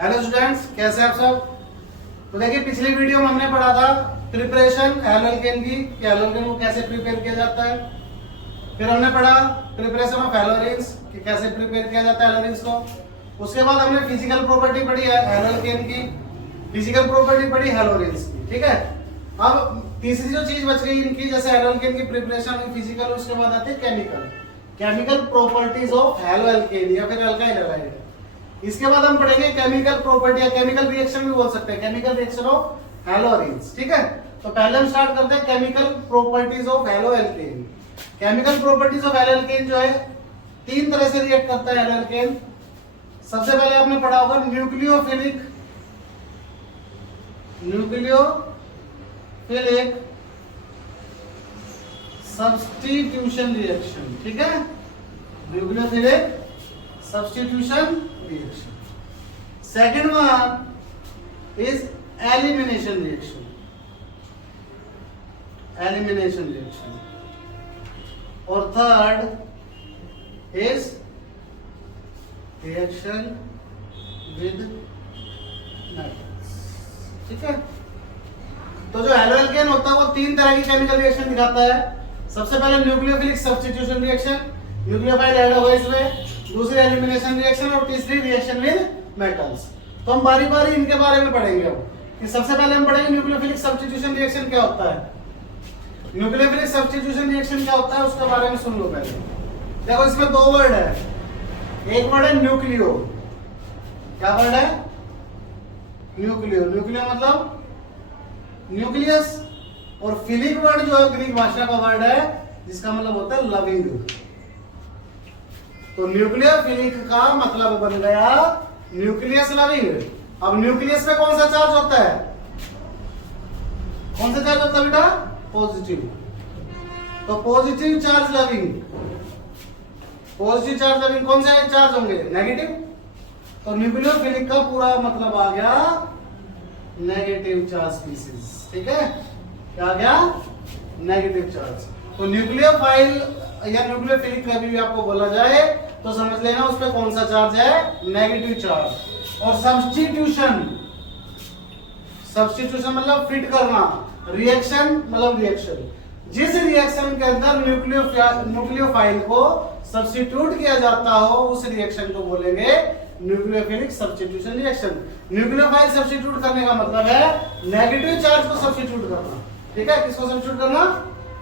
Hello students, कैसे हैं आप सब। तो देखिए, पिछली वीडियो में हमने पढ़ा था प्रिपरेशन एल्केन की कि एल्केन को कैसे प्रिपेयर किया जाता है। फिर हमने पढ़ा प्रिपरेशन ऑफ एल्केन्स कि कैसे प्रिपेयर किया जाता है एल्केन्स को। उसके बाद हमने फिजिकल प्रॉपर्टी पढ़ी है एल्केन की, फिजिकल प्रॉपर्टी पढ़ी एल्केन्स की। ठीक है, अब तीसरी जो चीज बच गई इनकी, जैसे एल्केन की प्रिपरेशन हुई फिजिकल, उसके बाद आते हैं केमिकल प्रॉपर्टीज ऑफ एल्केन या फिर अल्काइल हैलाइड। इसके बाद हम पढ़ेंगे केमिकल प्रॉपर्टी या केमिकल रिएक्शन भी बोल सकते हैं, केमिकल रिएक्शन ऑफ हैलोअरीन्स। ठीक है, तो पहले हम स्टार्ट करते हैं chemical properties of haloalkane. Chemical properties of haloalkane जो है तीन तरह से रिएक्ट करता है हैलोअल्केन। सबसे पहले आपने पढ़ा होगा न्यूक्लियोफिलिक सब्स्टिट्यूशन रिएक्शन। ठीक है, nucleophilic substitution reaction. Second one is elimination reaction. और third is reaction with metals. ठीक है, तो जो हैलोअल्केन होता है वो तीन तरह की केमिकल रिएक्शन दिखाता है। सबसे पहले nucleophilic substitution reaction, nucleophile add होगा इसमें। दूसरी एलिमिनेशन रिएक्शन और तीसरी रिएक्शन विद मेटल्स। तो हम बारी बारी इनके बारे में पढ़ेंगे अब कि सबसे पहले हम पढ़ेंगे न्यूक्लियोफिलिक सब्स्टिट्यूशन रिएक्शन क्या होता है। न्यूक्लियोफिलिक सब्स्टिट्यूशन रिएक्शन क्या होता है उसके बारे में सुन लो पहले। देखो, इसमें दो वर्ड है। एक वर्ड है न्यूक्लियो। क्या वर्ड है? न्यूक्लियो। न्यूक्लियो मतलब न्यूक्लियस। और फिलिक वर्ड जो है ग्रीक भाषा का वर्ड है जिसका मतलब होता है लविंग। तो न्यूक्लियोफिलिक का मतलब बन गया न्यूक्लियस लविंग। अब न्यूक्लियस में कौन सा चार्ज होता है? कौन सा चार्ज होता है बेटा? पॉजिटिव। तो positive charge loving. Positive charge loving कौन से चार्ज होंगे? नेगेटिव। तो न्यूक्लियोफिलिक का पूरा मतलब आ गया नेगेटिव चार्ज स्पीसीज। ठीक है, क्या आ गया? Negative charge. तो न्यूक्लियोफाइल या न्यूक्लियोफिलिक कभी भी आपको बोला जाए तो समझ लेना उस पर कौन सा चार्ज है? Negative charge. और सब्स्टिट्यूशन मतलब फिट करना, रिएक्शन मतलब रिएक्शन। जिस रिएक्शन के अंदर न्यूक्लियोफाइल को सब्स्टिट्यूट किया जाता हो उस रिएक्शन को बोलेंगे nucleophilic substitution reaction. Nucleophile substitute करने का मतलब है नेगेटिव चार्ज को सब्स्टिट्यूट करना। ठीक है, किसको सब्स्टिट्यूट करना?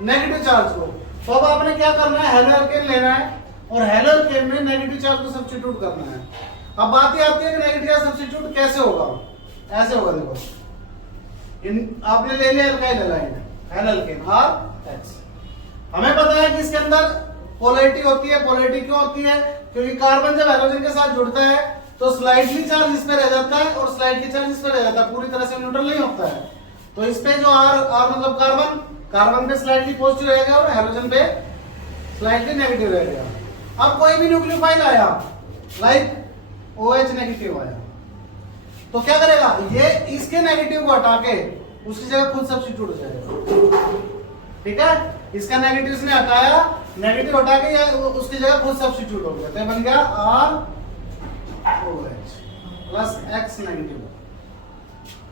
नेगेटिव चार्ज को। तो अब आपने क्या करना है? हैलोअल्केन लेना है और हैलोअल्केन में नेगेटिव चार्ज को सब्स्टिट्यूट करना है। अब बात ये आती है कि नेगेटिव चार्ज सब्स्टिट्यूट कैसे होगा? ऐसे होगा, देखो, आपने ले लिया अल्काइल हैलाइड हैलोअल्केन RH। हमें पता है कि इसके अंदर पोलैरिटी होती है। पोलैरिटी क्यों होती है? क्योंकि कार्बन जब हैलोजन के साथ जुड़ता है तो स्लाइटली चार्ज इस पे रह जाता है और स्लाइटली चार्ज इस पे रह जाता है, पूरी तरह से न्यूट्रल नहीं होता है। तो इस पे जो R मतलब कार्बन पे स्लाइटली पॉजिटिव रहेगा और हैलोजन पे स्लाइटली नेगेटिव रहेगा। अब कोई भी न्यूक्लियोफाइल आया लाइक OH नेगेटिव आया तो क्या करेगा? ये इसके नेगेटिव को हटा के उसकी जगह खुद सब्स्टिट्यूट हो जाएगा। ठीक है, इसका नेगेटिव इसने हटाया, नेगेटिव हटा के या उसकी जगह खुद सब्स्टिट्यूट हो गया, तो बन गया ROH प्लस X नेगेटिव।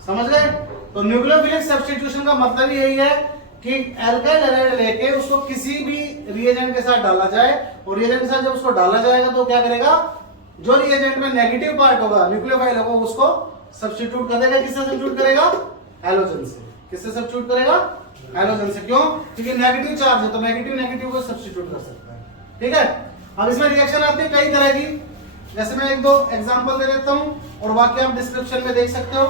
समझ गए? तो न्यूक्लियोफिलिक सब्स्टिट्यूशन का मतलब यही है कि अल्काइल हैलाइड लेके उसको किसी भी रिएजेंट के साथ डाला जाए और रिएजेंट के साथ जब उसको डाला जाएगा तो क्या करेगा? जो रिएजेंट में नेगेटिव पार्ट होगा न्यूक्लियोफाइल होगा उसको सब्स्टिट्यूट कर देगा। किससे सब्स्टिट्यूट करेगा? हैलोजन से। किससे सब्स्टिट्यूट करेगा? हैलोजन से। क्यों? क्योंकि नेगेटिव चार्ज है तो नेगेटिव को सब्स्टिट्यूट कर सकता है। ठीक है, अब इसमें रिएक्शन आती है कई तरह की। जैसे मैं एक दो एग्जांपल दे देता हूं और बाकी आप डिस्क्रिप्शन में देख सकते हो,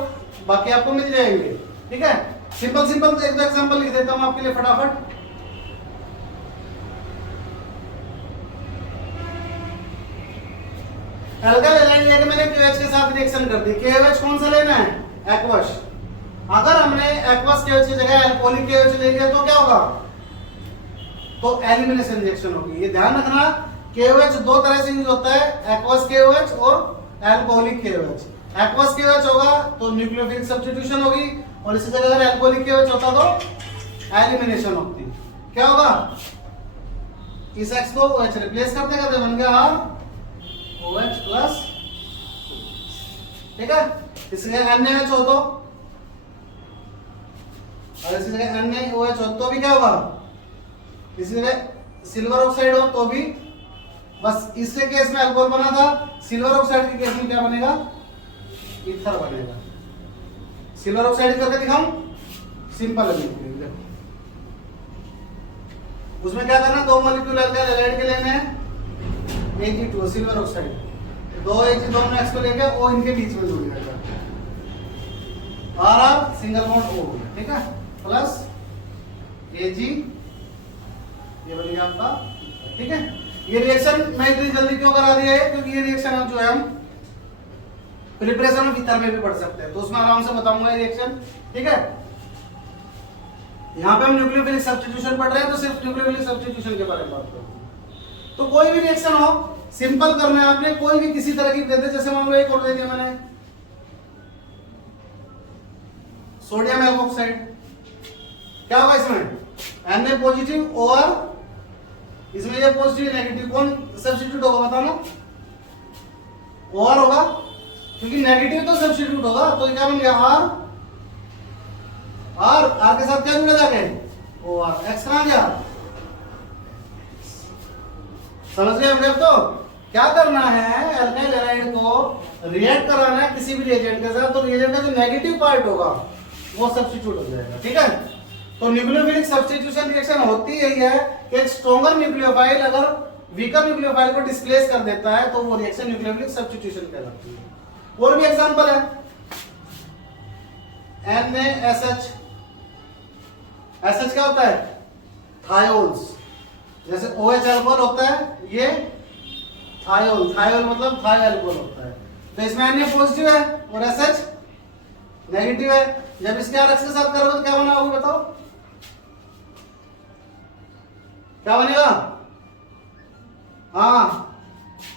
बाकी आपको मिल जाएंगे। ठीक है, सिंपल एक दो एग्जांपल लिख देता हूं आपके लिए फटाफट। अल्काइल हैलाइड लेके मैंने KOH के साथ रिएक्शन कर दी। KOH कौन सा लेना है? एक्वस। अगर हमने एक्वस KOH की जगह अल्कोहलिक KOH ले लिया तो क्या होगा? तो एलिमिनेशन रिएक्शन होगी। ये ध्यान रखना, KOH दो तरह से यूज होता है, एक्वस KOH और अल्कोहलिक KOH। एक्वस KOH होगा तो न्यूक्लियोफिलिक सब्स्टिट्यूशन होगी और इसी जगह अगर अल्कोहलिक KOH होता तो एलिमिनेशन होती। क्या होगा? इस X को OH रिप्लेस करते करते बन गया OH प्लस। ठीक है। इसकी जगह NaOH हो तो, और इसकी जगह NaOH हो तो भी क्या होगा, इसकी जगह सिल्वर ऑक्साइड हो तो भी, बस इसके केस में अल्कोहल बना था, सिल्वर ऑक्साइड के केस में क्या बनेगा, ईथर बनेगा। सिल्वर ऑक्साइड करके दिखाऊं, सिंपल है बिल्कुल। देखो उसमें क्या करना, दो मॉलिक्यूल अल्काइल हैलाइड के लेने हैं, Ag2 सिल्वर ऑक्साइड, दो Ag दोनों एक्स को लेके O इनके बीच में जोड़ देगा, और सिंगल बॉन्ड O, ठीक है, प्लस Ag, ये बन गया आपका, ठीक है। ये रिएक्शन मैं इतनी जल्दी क्यों करा दिया है, क्योंकि ये रिएक्शन अब जो है हम प्रिपरेशन ऑफ ईथर में भी पढ़ सकते हैं, तो उसमें आराम से बताऊंगा ये रिएक्शन, ठीक है। यहाँ पे हम न्यूक्लियोफिलिक सब्स्टिट्यूशन पढ़ रहे हैं, तो सिर्फ न्यूक्लियोफिलिक सब्स्टिट्यूशन के बारे में बात करूंगा। तो कोई भी रिएक्शन हो, सिंपल करना है आपने, कोई भी किसी तरह की दे दे, जैसे मान लो एक और दे दिया मैंने, सोडियम एल्कोक्साइड, क्या होगा इसमें, Na पॉजिटिव और इसमें ये पॉजिटिव नेगेटिव, कौन सब्स्टिट्यूट होगा बताना, OR होगा, क्योंकि नेगेटिव तो सब्स्टिट्यूट होगा, तो क्या बन गया R के साथ क्या जुड़ा जाके OR, X कहां गया, समझ गए हम। तो क्या करना है, अल्काइल हैलाइड को रिएक्ट कराना है किसी भी रिएजेंट के साथ, तो रिएजेंट का जो नेगेटिव पार्ट होगा वो सब्स्टिट्यूट हो जाएगा, ठीक है। तो न्यूक्लियोफिलिक सब्स्टिट्यूशन रिएक्शन होती यही है कि एक स्ट्रॉन्गर न्यूक्लियोफाइल अगर वीकर न्यूक्लियोफाइल को डिस्प्लेस कर देता है तो वो रिएक्शन न्यूक्लियोफिलिक सब्स्टिट्यूशन कहलाती है। और भी एग्जांपल है, NaSH, SH क्या होता है, थायोल्स, जैसे OH अल्कोहल होता है, ये थायोल, थायोल मतलब थायो अल्कोहल होता है, तो इसमें Na पॉजिटिव है और SH नेगेटिव है। जब इसके RX के साथ करोगे तो क्या बना, वो बताओ क्या बनेगा, हाँ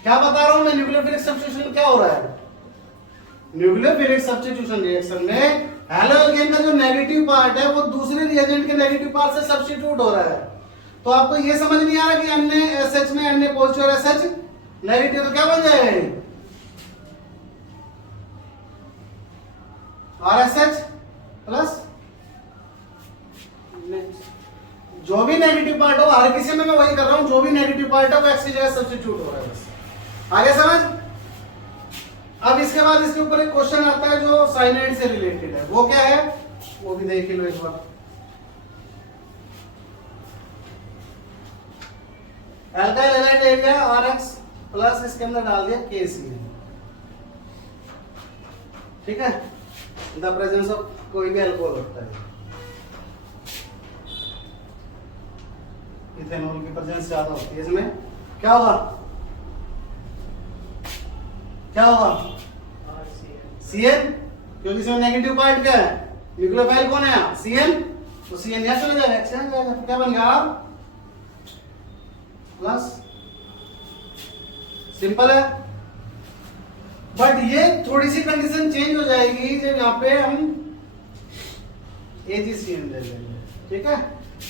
क्या बता रहा हूं मैं, न्यूक्लियोफिलिक सब्स्टिट्यूशन क्या हो रहा है, न्यूक्लियोफिलिक सब्स्टिट्यूशन रिएक्शन में हैलोजन का जो नेगेटिव पार्ट है वो दूसरे रिएजेंट के नेगेटिव पार्ट से सब्स्टिट्यूट हो रहा है। तो आपको ये समझ नहीं आ रहा कि NaSH में Na पॉजिटिव और SH नेगेटिव, तो क्या बन जाएगा, RSH प्लस, जो भी नेगेटिव पार्ट हो, हर किसी में मैं वही कर रहा हूं, जो भी नेगेटिव पार्ट है वो X की जगह सब्स्टिट्यूट हो रहा है, बस आगे समझ। अब इसके बाद इसके ऊपर एक क्वेश्चन आता है जो साइनाइड से रिलेटेड है, वो क्या है, वो भी देख लो एक बार। Alkyl halide area RX plus इसके अंदर डाल दिया KCl, ठीक है, द प्रेजेंस ऑफ कोई भी अल्कोहल होता है, इथेनॉल की प्रेजेंस ज्यादा होती है, इसमें क्या होगा, क्या होगा Cn, क्योंकि इसमें नेगेटिव पार्ट क्या है, न्यूक्लियोफाइल कौन है Cn, तो Cn यहां चला जाएगा, एक्सचेंज जाएगा, तो क्या बन गया R प्लस, सिंपल है। बट ये थोड़ी सी कंडीशन चेंज हो जाएगी जब यहाँ पे हम AgCN ले लेंगे, ठीक है।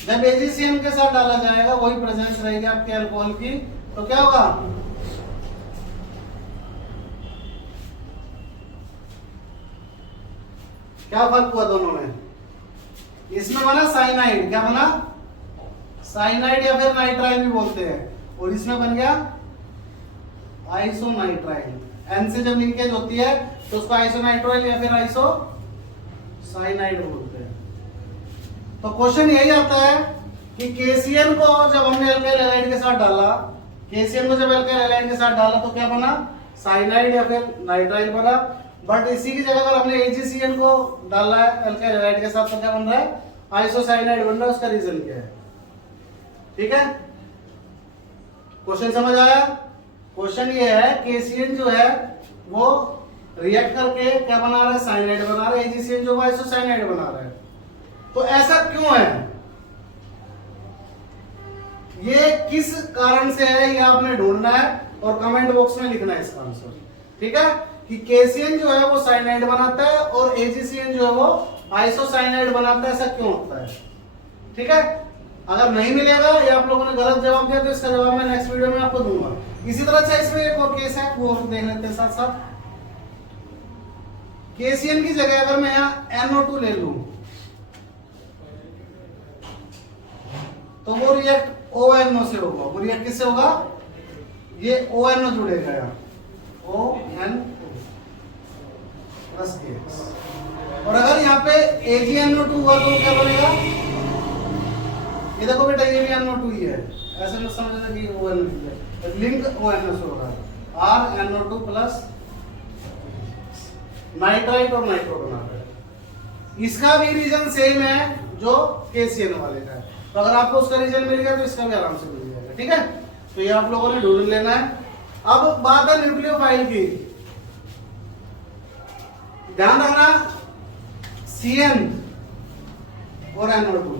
जब AgCN के साथ डाला जाएगा वही प्रेजेंस रहेगी आपके अल्कोहल की, तो क्या होगा, क्या फर्क हुआ दोनों में, इसमें बना साइनाइड, क्या बना साइनाइड या फिर नाइट्राइल भी बोलते हैं, और इसमें बन गया आइसोनाइट्राइल। N से जब लिंकेज होती है तो उसको आइसोनाइट्राइल या फिर आइसो साइनाइड बोलते हैं। तो क्वेश्चन यही आता है कि KCl को जब हमने अल्काइल हैलाइड के साथ डाला, KCl को जब अल्काइल हैलाइड के साथ डाला तो क्या बना, साइनाइड या फिर नाइट्राइल बना। बट इसी की जगह अगर हमने AgCl को डाला है अल्काइल हैलाइड के साथ तो क्या बन रहा है, आइसोसाइनाइड बन रहा है। उसका रीजन क्या है, ठीक है, क्वेश्चन समझ आया। क्वेश्चन ये है KCl जो है वो रिएक्ट करके क्या बना रहा है, साइनाइड बना रहा है, AgCl जो आइसोसाइनाइड बना रहा है। तो ऐसा क्यों है, ये किस कारण से है, ये आपने ढूंढना है और कमेंट बॉक्स में लिखना है इसका आंसर, ठीक है। कि KCl जो है वो साइनाइड बनाता है और AgCl जो है वो आइसोसाइनाइड बनाता है, ऐसा क्यों होता है, ठीक है। अगर नहीं मिलेगा या आप लोगों ने गलत जवाब दिया तो इसका जवाब मैं नेक्स्ट वीडियो में आपको दूंगा। इसी तरह से इसमें एक और केस है वो देख लेते हैं साथ साथ। KCN की जगह अगर मैं यहाँ NO2 ले लूं तो वो रिएक्ट ONO से होगा। वो रिएक्ट किससे होगा? ये ONO जुड़ेगा यहाँ, ONO प्लस KX। और अगर यहाँ पे AgNO2 हुआ तो क्या बनेगा? ये देखो बेटा, ये भी NO2 ही है, ऐसे मत समझना कि ONO है, लिंक ONO से होगा। RNO2 प्लस नाइट्राइट और नाइट्रो बनाता है। इसका भी रीजन सेम है जो KCN वाले का है, तो अगर आपको उसका रीजन मिल गया तो इसका भी आराम से मिल जाएगा। ठीक है, तो ये आप लोगों ने ढूंढ लेना है। अब बात है न्यूक्लियोफाइल की। ध्यान रखना, CN और NO2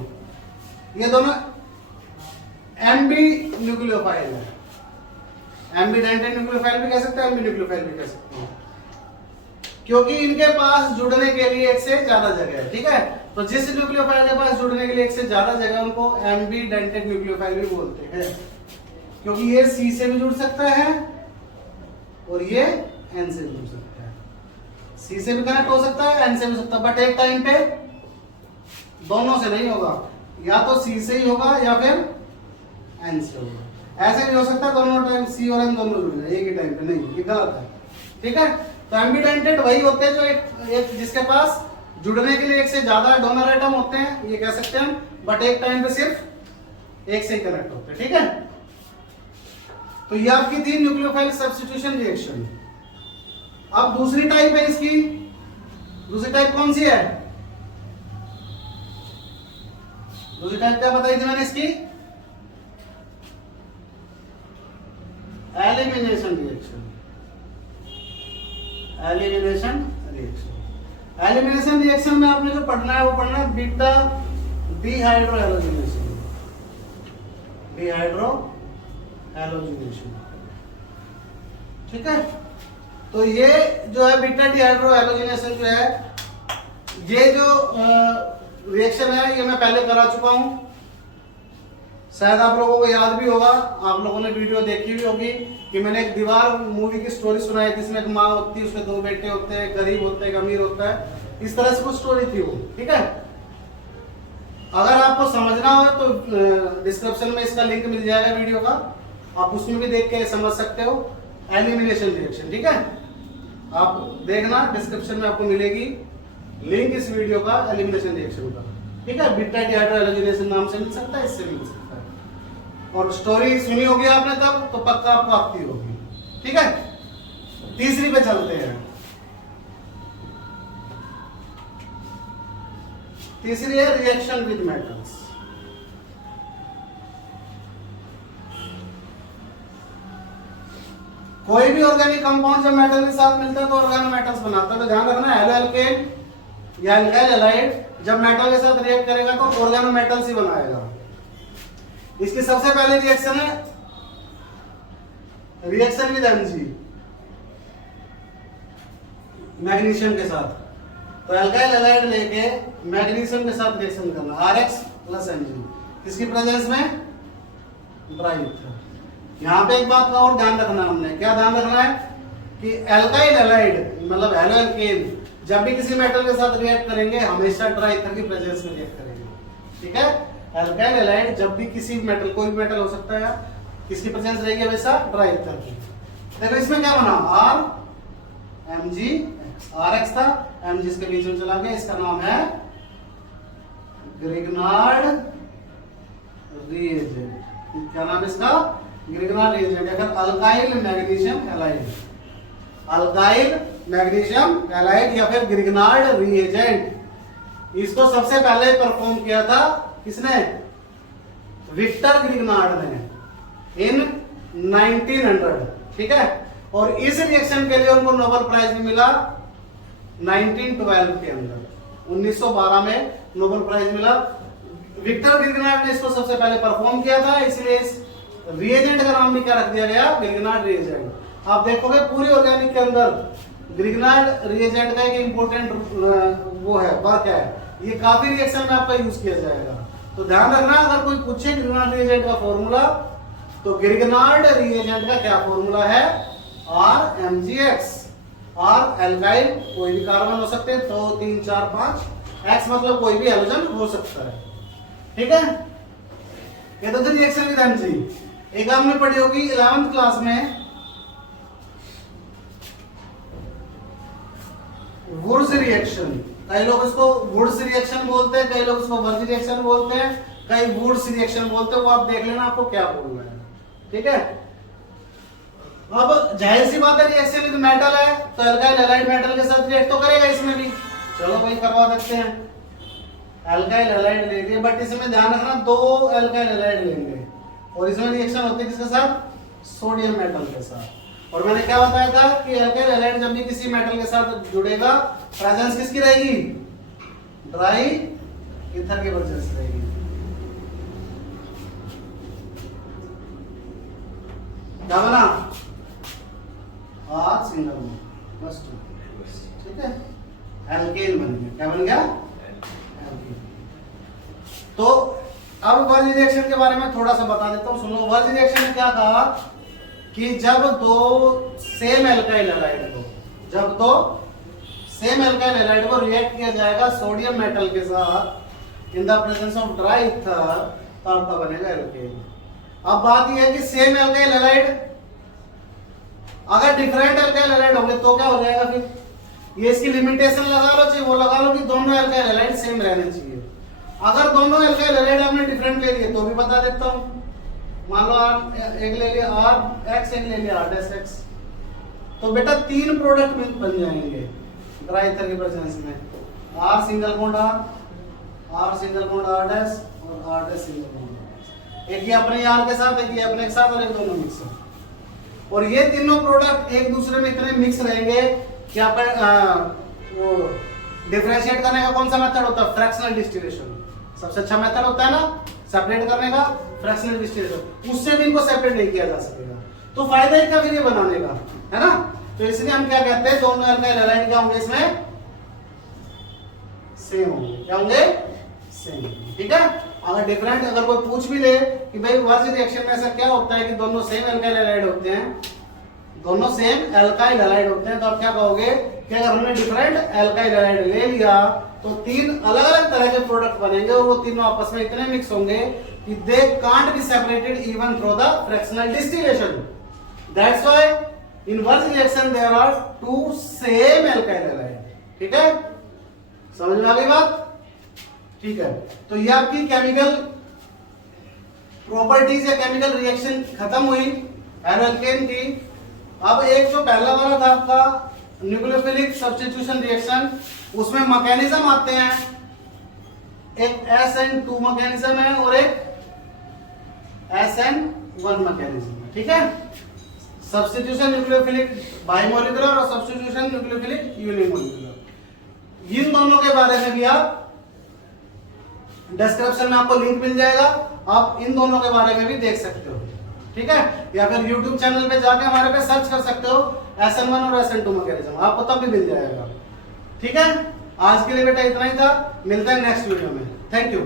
ये दोनों एम्बी न्यूक्लियोफाइल है। एम्बीडेंटेड न्यूक्लियोफाइल भी कह सकते हैं, एम्बी न्यूक्लियोफाइल भी कह सकते हैं, क्योंकि इनके पास जुड़ने के लिए एक से ज्यादा जगह है। ठीक है, तो जिस न्यूक्लियोफाइल के पास जुड़ने के लिए एक से ज्यादा जगह उनको एम्बीडेंटेड न्यूक्लियोफाइल भी बोलते हैं, क्योंकि ये C से भी जुड़ सकता है और ये N से भी जुड़ सकता है। C से भी कनेक्ट हो सकता है, N से भी हो सकता है, बट एक टाइम पे दोनों से नहीं होगा, या तो C से ही होगा या फिर N से होगा। ऐसे भी हो सकता है दोनों टाइम C और N दोनों जुड़ जाए एक ही टाइम पे, नहीं, ये गलत है। ठीक है, तो एम्बीडेंटेड वही होते हैं जो एक जिसके पास जुड़ने के लिए एक से ज्यादा डोनर एटम होते हैं, ये कह सकते हैं, बट एक टाइम पे सिर्फ एक से ही कनेक्ट होते हैं। ठीक है, तो ये आपकी थी न्यूक्लियोफाइल सब्स्टिट्यूशन रिएक्शन। अब दूसरी टाइप है इसकी। दूसरी टाइप कौन सी है? दूसरी टाइप क्या बताई थी मैंने इसकी? Elimination reaction. Elimination reaction. Elimination reaction में आपने जो पढ़ना है वो पढ़ना है beta dehydro halogenation. Dehydro halogenation. ठीक है, तो ये जो है बीटा डिहाइड्रो हैलोजिनेशन जो है, ये जो रिएक्शन है ये मैं पहले करा चुका हूं, शायद आप लोगों को याद भी होगा, आप लोगों ने वीडियो देखी भी होगी कि मैंने एक दीवार मूवी की स्टोरी सुनाई थी, जिसमें एक माँ होती है, उसके दो बेटे होते हैं, गरीब होते हैं, अमीर होता है, इस तरह से कुछ स्टोरी थी वो। ठीक है, अगर आपको समझना हो तो डिस्क्रिप्शन में इसका लिंक मिल जाएगा वीडियो का, आप उसमें भी देख के समझ सकते हो एलिमिनेशन रिएक्शन। ठीक है, आप देखना डिस्क्रिप्शन में आपको मिलेगी लिंक इस वीडियो का एलिमिनेशन रिएक्शन का। ठीक है, बीटा डिहाइड्रो हैलोजिनेशन नाम से मिल सकता है, इससे भी मिल सकता है, और स्टोरी सुनी होगी आपने तब तो पक्का आपको आती होगी। ठीक है, तीसरी पे चलते हैं। तीसरी है रिएक्शन विद मेटल्स। कोई भी ऑर्गेनिक कंपाउंड जब मेटल के साथ मिलता है तो ऑर्गेनोमेटल्स बनाता है, तो ध्यान रखना एलो एल्केन या एल्काइल हैलाइड जब मेटल के साथ रिएक्ट करेगा तो ऑर्गेनोमेटल्स ही बनाएगा। इसकी सबसे पहले रिएक्शन है रिएक्शन विद Mg, मैग्नीशियम के साथ। तो एल्काइल हैलाइड लेके मैग्नीशियम के साथ रिएक्शन करना, Rx प्लस Mg, किसकी प्रेजेंस में? Dry ether. यहाँ पे एक बात का और ध्यान रखना, हमने क्या ध्यान रखना है कि एल्काइल हैलाइड मतलब एलो एल्केन जब भी किसी मेटल के साथ रिएक्ट करेंगे हमेशा ड्राई ईथर की प्रेजेंस में रिएक्ट करेंगे। ठीक है, एल्काइल हैलाइड जब भी किसी मेटल, कोई भी मेटल हो सकता है, किसकी प्रेजेंस रहेगी हमेशा? ड्राई ईथर की। देखो इसमें क्या बना, R Mg, Rx था, Mg इसके बीच में चला गया, इसका नाम है ग्रिग्नार्ड रिएजेंट। क्या नाम इसका? ग्रिग्नार्ड रिएजेंट, या फिर alkyl magnesium halide. Alkyl magnesium halide या फिर ग्रिग्नार्ड रिएजेंट। इसको सबसे पहले परफॉर्म किया था किसने? विक्टर ग्रिग्नार्ड ने इन 1900। ठीक है, और इस रिएक्शन के लिए उनको नोबेल प्राइज भी मिला 1912 के अंदर, 1912 में नोबेल प्राइज मिला। विक्टर ग्रिग्नार्ड ने इसको सबसे पहले परफॉर्म किया था, इसलिए इस रिएजेंट का नाम भी क्या रख दिया गया? Grignard reagent. आप देखोगे पूरी ऑर्गेनिक के अंदर ग्रिग्नार्ड रिएजेंट का एक इंपॉर्टेंट वो है, वर्क है, ये काफी रिएक्शन में आपका यूज किया जाएगा। तो ध्यान रखना, अगर कोई पूछे ग्रिग्नार्ड रिएजेंट का फॉर्मूला तो ग्रिग्नार्ड रिएजेंट का क्या फॉर्मूला है? RMgX। और एल्काइल कोई भी कार्बन हो सकते हैं, 2 3 4 5, एक्स मतलब कोई भी हैलोजन हो सकता है। ठीक है, ये तो थी रिएक्शन विधान जी। एक आपने पढ़ी होगी 11th क्लास में वुड्स रिएक्शन। कई लोग इसको वुड्स रिएक्शन बोलते हैं, कई लोग इसको वर्ज रिएक्शन बोलते हैं, कई वुड्स रिएक्शन बोलते हैं। वो आप देख लेना आपको क्या बोलना है। ठीक है, अब जाहिर सी बात है रिएक्शन विद मेटल है तो एल्काइल हैलाइड मेटल के साथ रिएक्ट तो करेगा इसमें भी। चलो भाई करवा देते हैं। एल्काइल हैलाइड ले लिए, बट इसमें ध्यान रखना 2 एल्काइल हैलाइड लेंगे और इसमें रिएक्शन होती है किसके साथ? सोडियम मेटल के साथ। और मैंने क्या बताया था कि एल्काइल हैलाइड जब भी किसी मेटल के साथ जुड़ेगा प्रेजेंस किसकी रहेगी? ड्राई ईथर की प्रेजेंस रहेगी। क्या बना? R single bond plus 2। ठीक है, एल्केन बन गया। क्या बन गया? एल्केन। तो अब वर्ज रिएक्शन के बारे में थोड़ा सा बता देता हूं, सुनो। वर्ज रिएक्शन में क्या कहा कि जब 2 सेम एल्काइल हैलाइड को रिएक्ट किया जाएगा सोडियम मेटल के साथ in the presence of dry ether, तो आपका बनेगा एल्केन। अब बात यह है कि सेम एल्काइल हैलाइड, अगर डिफरेंट एल्काइल हैलाइड होंगे तो क्या हो जाएगा फिर? ये इसकी लिमिटेशन लगा लो, चाहे वो लगा लो कि दोनों एल्काइल हैलाइड सेम रहने चाहिए। अगर दोनों एल्काइल हैलाइड आपने डिफरेंट ले लिए तो भी बता देता हूं। मान लो R एक ले लिया R X, एक ले लिया R डैश X, तो बेटा 3 प्रोडक्ट बन जाएंगे ड्राई ईथर की प्रेजेंस में। R single bond R single bond R dash और R डैश सिंगल बॉन्ड। एक ही अपने R के साथ, एक ही अपने के साथ और एक दोनों मिक्स है। और ये तीनों प्रोडक्ट एक दूसरे में इतने मिक्स रहेंगे कि वो डिफरेंशिएट करने का कौन सा मेथड होता है? Fractional distillation. सबसे अच्छा मेथड होता है ना सेपरेट करने का, फ्रैक्शनल डिस्टिलेशन। उससे भी इनको सेपरेट नहीं किया जा सकेगा। तो फायदा ही क्या फिर ये बनाने का, है ना? तो इसलिए हम क्या कहते हैं, दोनों एल्काइल हैलाइड क्या होंगे इसमें? सेम होंगे। क्या होंगे? सेम। ठीक है, अगर डिफरेंट अगर कोई पूछ भी ले कि भाई वर्ज रिएक्शन में ऐसा क्या होता है कि दोनों सेम एल्काइल हैलाइड होते हैं, दोनों सेम एल्काइल हैलाइड होते हैं, तो आप क्या कहोगे कि अगर हमने डिफरेंट एल्काइल हैलाइड ले लिया तो 3 अलग अलग तरह के प्रोडक्ट बनेंगे और वो तीनों आपस में इतने मिक्स होंगे कि they can't be separated even through the fractional distillation. That's why in Wurtz reaction there are 2 same alkyl halide. ठीक है, समझ में आ गई बात? ठीक है, तो ये आपकी केमिकल प्रॉपर्टीज या केमिकल रिएक्शन खत्म हुई एल्केन की। अब एक जो पहला वाला था आपका न्यूक्लियोफिलिक सब्स्टिट्यूशन रिएक्शन, उसमें मैकेनिज्म आते हैं। एक SN2 मैकेनिज्म है और एक SN1 मैकेनिज्म है। ठीक है, सब्स्टिट्यूशन न्यूक्लियोफिलिक बाइमोलिकुलर और सब्स्टिट्यूशन न्यूक्लियोफिलिक यूनिमोलिकुलर। इन दोनों के बारे में भी आप डिस्क्रिप्शन में आपको लिंक मिल जाएगा, आप इन दोनों के बारे में भी देख सकते हो। ठीक है, या फिर YouTube चैनल पे जाके हमारे पे सर्च कर सकते हो SN1 और SN2 मैकेनिज्म, आपको तब भी मिल जाएगा। ठीक है, आज के लिए बेटा इतना ही था, मिलता है नेक्स्ट वीडियो में। Thank you.